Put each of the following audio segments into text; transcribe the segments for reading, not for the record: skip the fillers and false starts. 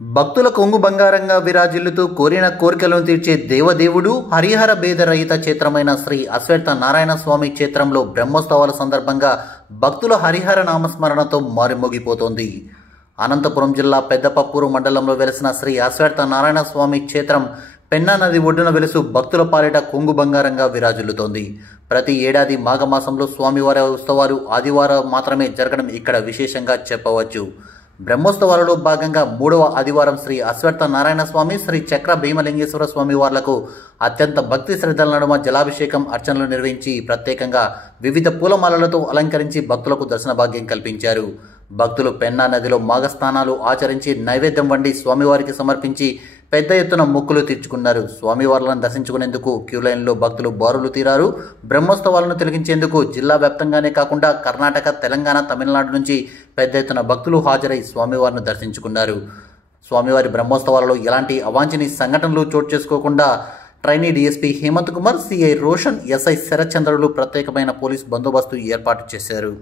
భక్తుల కొంగు బంగారంగా విరాజిల్లుతూ కోరిన కోరికలను తీర్చే దేవదేవుడు హరిహర భేద రహిత క్షేత్రమైన శ్రీ అశ్వత్థ నారాయణ స్వామి క్షేత్రంలో బ్రహ్మోత్సవాల సందర్భంగా భక్తుల హరిహర నామస్మరణతో మారుమోగిపోతోంది. అనంతపురం జిల్లా పెద్దపప్పూరు మండలంలో వెలిసిన శ్రీ అశ్వత్థ నారాయణ స్వామి క్షేత్రం పెన్నా నది ఒడ్డున వెలుసు భక్తుల పాలిట కొంగు బంగారంగా విరాజిల్లుతోంది. ప్రతి ఏడాది మాఘమాసంలో స్వామివారి ఉత్సవాలు ఆదివారం మాత్రమే జరగడం ఇక్కడ విశేషంగా చెప్పవచ్చు. బ్రహ్మోత్సవాలలో భాగంగా 3వ ఆదివారం శ్రీ అశ్వత్థ నారాయణ స్వామి, శ్రీ చక్ర భీమలింగేశ్వర స్వామి వార్లకు అత్యంత భక్తి శ్రద్ధల నడుమ జలాభిషేకం అర్చనలు నిర్వహించి ప్రత్యేకంగా వివిధ పూలమాలలతో అలంకరించి భక్తులకు దర్శన భాగ్యం కల్పించారు. భక్తులు పెన్నా నదిలో మాఘస్నానాలు ఆచరించి నైవేద్యం వండి స్వామివారికి సమర్పించి పెద్ద ఎత్తున మొక్కులు తీర్చుకున్నారు. స్వామివార్లను దర్శించుకునేందుకు క్యూలైన్లో భక్తులు బారులు తీరారు. బ్రహ్మోత్సవాలను తిలకించేందుకు జిల్లా వ్యాప్తంగానే కాకుండా కర్ణాటక, తెలంగాణ, తమిళనాడు నుంచి పెద్ద ఎత్తున భక్తులు హాజరై స్వామివారిని దర్శించుకున్నారు. స్వామివారి బ్రహ్మోత్సవాలలో ఎలాంటి అవాంఛనీయ సంఘటనలు చోటు చేసుకోకుండా trainee DSP Hemanth Kumar, CI Roshan, SI Sarath చంద్రులు ప్రత్యేకమైన పోలీస్ బందోబస్తు ఏర్పాటు చేశారు.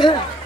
Yeah.